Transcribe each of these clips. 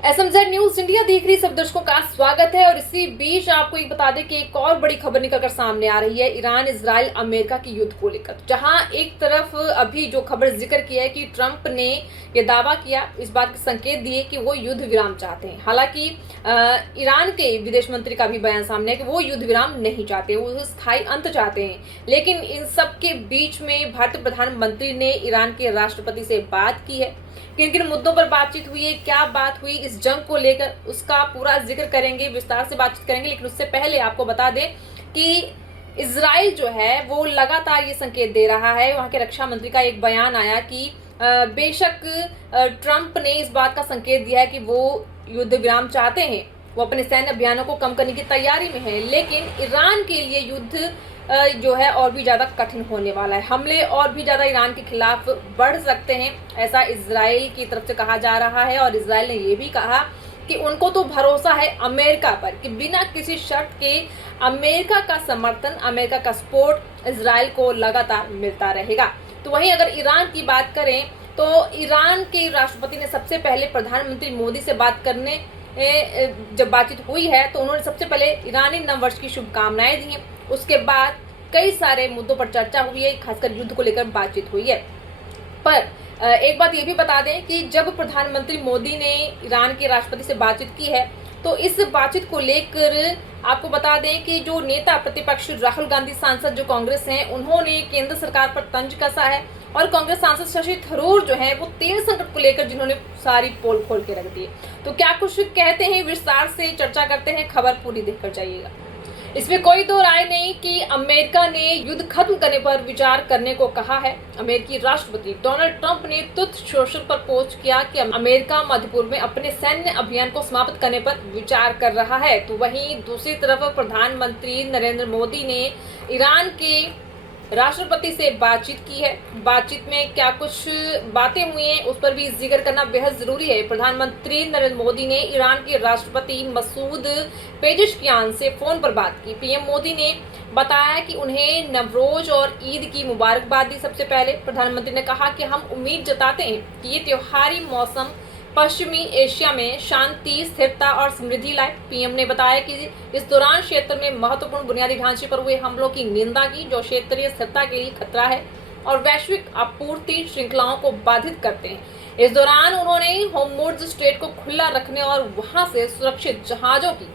एसएमजेड news India देख रही सब दर्शकों का स्वागत है। और इसी बीच आपको एक बता दें कि एक और बड़ी खबर निकलकर सामने आ रही है ईरान इजराइल अमेरिका की युद्ध को लेकर। जहां एक तरफ अभी जो खबर जिक्र किया है कि ट्रंप ने यह दावा किया, इस बात के संकेत दिए कि वो युद्ध विराम चाहते हैं। हालांकि ईरान के विदेश मंत्री का भी बयान सामने है कि वो युद्ध विराम नहीं चाहते, वो स्थायी अंत चाहते हैं। लेकिन इन सब के बीच में भारतीय प्रधानमंत्री ने ईरान के राष्ट्रपति से बात की है। किन किन मुद्दों पर बातचीत हुई है, क्या बात हुई इस जंग को लेकर, उसका पूरा जिक्र करेंगे, विस्तार से बातचीत करेंगे। लेकिन उससे पहले आपको बता दें कि इजराइल जो है वो लगातार ये संकेत दे रहा है। वहां के रक्षा मंत्री का एक बयान आया कि बेशक ट्रंप ने इस बात का संकेत दिया है कि वो युद्ध विराम चाहते हैं, वो अपने सैन्य अभियानों को कम करने की तैयारी में है, लेकिन ईरान के लिए युद्ध जो है और भी ज्यादा कठिन होने वाला है। हमले और भी ज्यादा ईरान के खिलाफ बढ़ सकते हैं, ऐसा इजराइल की तरफ से कहा जा रहा है। और इजराइल ने यह भी कहा कि उनको तो भरोसा है अमेरिका पर कि बिना किसी शर्त के अमेरिका का समर्थन, अमेरिका का सपोर्ट इजराइल को लगातार मिलता रहेगा। तो वहीं अगर ईरान की बात करें तो ईरान के राष्ट्रपति ने सबसे पहले प्रधानमंत्री मोदी से बात करने जब बातचीत हुई है तो उन्होंने सबसे पहले ईरानी नववर्ष की शुभकामनाएं दी हैं। उसके बाद कई सारे मुद्दों पर चर्चा हुई है, खासकर युद्ध को लेकर बातचीत हुई है। पर एक बात ये भी बता दें कि जब प्रधानमंत्री मोदी ने ईरान के राष्ट्रपति से बातचीत की है तो इस बातचीत को लेकर आपको बता दें कि जो नेता प्रतिपक्ष राहुल गांधी सांसद जो कांग्रेस हैं, उन्होंने केंद्र सरकार पर तंज कसा है। और कांग्रेस सांसद शशि थरूर जो है वो तेल संकट को लेकर जिन्होंने सारी पोल खोल के रख दी। तो क्या कुछ कहते हैं, विस्तार से चर्चा करते हैं, खबर पूरी देखकर जाइएगा। इसमें कोई दो राय नहीं कि अमेरिका ने युद्ध खत्म करने पर विचार करने को कहा है। अमेरिकी राष्ट्रपति डोनाल्ड ट्रंप ने ट्रुथ सोशल पर पोस्ट किया कि अमेरिका मध्य पूर्व में अपने सैन्य अभियान को समाप्त करने पर विचार कर रहा है। तो वहीं दूसरी तरफ प्रधानमंत्री नरेंद्र मोदी ने ईरान के राष्ट्रपति से बातचीत की है। बातचीत में क्या कुछ बातें हुई हैं उस पर भी जिक्र करना बेहद जरूरी है। प्रधानमंत्री नरेंद्र मोदी ने ईरान के राष्ट्रपति मसूद पेजेश्कियान से फोन पर बात की। पीएम मोदी ने बताया कि उन्हें नवरोज और ईद की मुबारकबाद दी। सबसे पहले प्रधानमंत्री ने कहा कि हम उम्मीद जताते हैं कि ये त्योहारी मौसम पश्चिमी एशिया में शांति, स्थिरता और समृद्धि लाए। पीएम ने बताया कि इस दौरान क्षेत्र में महत्वपूर्ण बुनियादी ढांचे पर हुए हमलों की निंदा की जो क्षेत्रीय स्थिरता के लिए खतरा है और वैश्विक आपूर्ति श्रृंखलाओं को बाधित करते हैं। इस दौरान उन्होंने होर्मुज़ स्ट्रेट को खुला रखने और वहां से सुरक्षित जहाजों की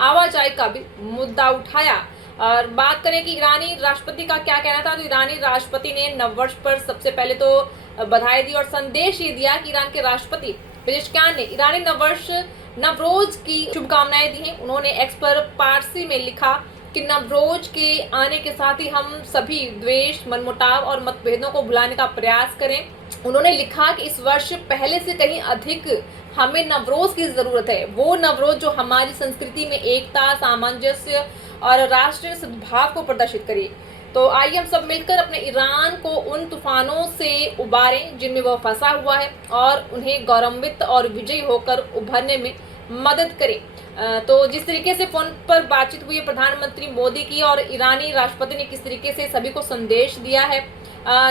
आवाजाही का भी मुद्दा उठाया। और बात करें कि ईरानी राष्ट्रपति का क्या कहना था, तो ईरानी राष्ट्रपति ने नववर्ष पर सबसे पहले तो बधाई दी और संदेश ये दिया कि ईरान के राष्ट्रपति पेजेश्कियान ने ईरानी नववर्ष नवरोज की शुभकामनाएं दी हैं। उन्होंने एक्स पर पारसी में लिखा कि नवरोज के आने के साथ ही हम सभी द्वेष, मनमुटाव और मतभेदों को भुलाने का प्रयास करें। उन्होंने लिखा कि इस वर्ष पहले से कहीं अधिक हमें नवरोज की जरूरत है, वो नवरोज जो हमारी संस्कृति में एकता, सामंजस्य और राष्ट्रीय सद्भाव को प्रदर्शित करे। तो आइए हम सब मिलकर अपने ईरान को उन तूफानों से उबारें जिनमें वह फंसा हुआ है और उन्हें गौरवान्वित और विजयी होकर उभरने में मदद करें। तो जिस तरीके से फोन पर बातचीत हुई है प्रधानमंत्री मोदी की और ईरानी राष्ट्रपति ने किस तरीके से सभी को संदेश दिया है,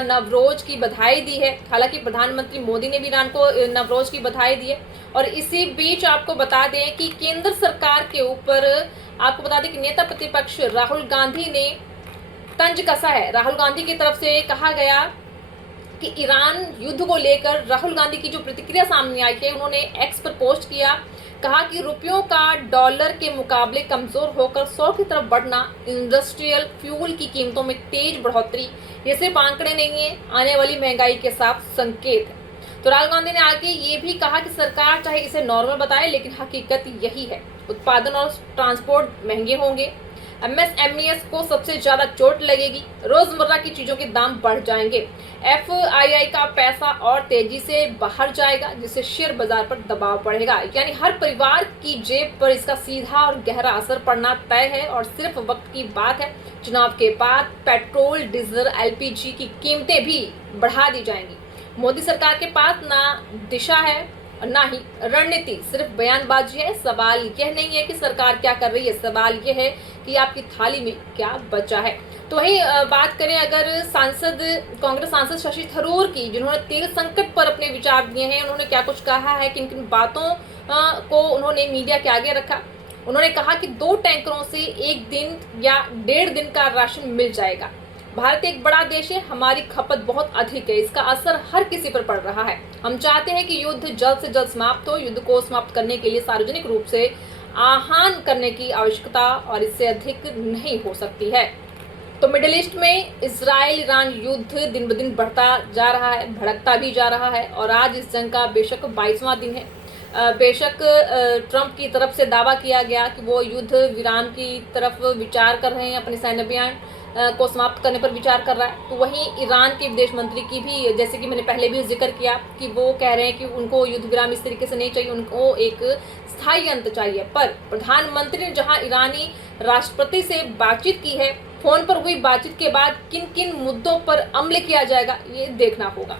नवरोज की बधाई दी है। हालांकि प्रधानमंत्री मोदी ने भी ईरान को नवरोज की बधाई दी है। और इसी बीच आपको बता दें कि केंद्र सरकार के ऊपर आपको बता दें कि नेता प्रतिपक्ष राहुल गांधी ने तंज कसा है। राहुल गांधी की तरफ से कहा गया कि ईरान युद्ध को लेकर राहुल गांधी की जो प्रतिक्रिया सामने आई है, उन्होंने एक्स पर पोस्ट किया, कहा कि रुपयों का डॉलर के मुकाबले कमजोर होकर 100 की तरफ बढ़ना, इंडस्ट्रियल फ्यूल की कीमतों में तेज बढ़ोतरी, ये सिर्फ आंकड़े नहीं है, आने वाली महंगाई के साफ संकेत है। तो राहुल गांधी ने आगे ये भी कहा कि सरकार चाहे इसे नॉर्मल बताए लेकिन हकीकत यही है, उत्पादन और ट्रांसपोर्ट महंगे होंगे, एमएसएमईएस को सबसे ज्यादा चोट लगेगी, रोजमर्रा की चीजों के दाम बढ़ जाएंगे, एफआईआई का पैसा और तेजी से बाहर जाएगा जिससे शेयर बाजार पर दबाव बढ़ेगा। यानी हर परिवार की जेब पर इसका सीधा और गहरा असर पड़ना तय है और सिर्फ वक्त की बात है। चुनाव के बाद पेट्रोल, डीजल, एलपीजी की कीमतें भी बढ़ा दी जाएंगी। मोदी सरकार के पास ना दिशा है ना ही रणनीति, सिर्फ बयानबाजी है। सवाल यह नहीं है कि सरकार क्या कर रही है, सवाल यह है कि आपकी थाली में क्या बचा है। तो वही बात करें अगर कांग्रेस सांसद शशि थरूर की, जिन्होंने तेल संकट पर अपने विचार दिए हैं, उन्होंने क्या कुछ कहा है, किन किन बातों को उन्होंने मीडिया के आगे रखा। उन्होंने कहा कि 2 टैंकरों से 1 दिन या 1.5 दिन का राशन मिल जाएगा। भारत एक बड़ा देश है, हमारी खपत बहुत अधिक है, इसका असर हर किसी पर पड़ रहा है। हम चाहते हैं कि युद्ध जल्द से जल्द समाप्त हो। युद्ध को समाप्त करने के लिए सार्वजनिक रूप से आह्वान करने की आवश्यकता और इससे अधिक नहीं हो सकती है। तो मिडिल ईस्ट में इजराइल ईरान युद्ध दिन ब दिन बढ़ता जा रहा है, भड़कता भी जा रहा है और आज इस जंग का बेशक 22वां दिन है। बेशक ट्रंप की तरफ से दावा किया गया कि वो युद्ध विराम की तरफ विचार कर रहे हैं, अपने सैन्य अभियान को समाप्त करने पर विचार कर रहा है। तो वहीं ईरान के विदेश मंत्री की भी, जैसे कि मैंने पहले भी जिक्र किया, कि वो कह रहे हैं कि उनको युद्ध विराम इस तरीके से नहीं चाहिए, उनको एक स्थायी अंत चाहिए। पर प्रधानमंत्री ने जहां ईरानी राष्ट्रपति से बातचीत की है, फोन पर हुई बातचीत के बाद किन किन मुद्दों पर अमल किया जाएगा, ये देखना होगा।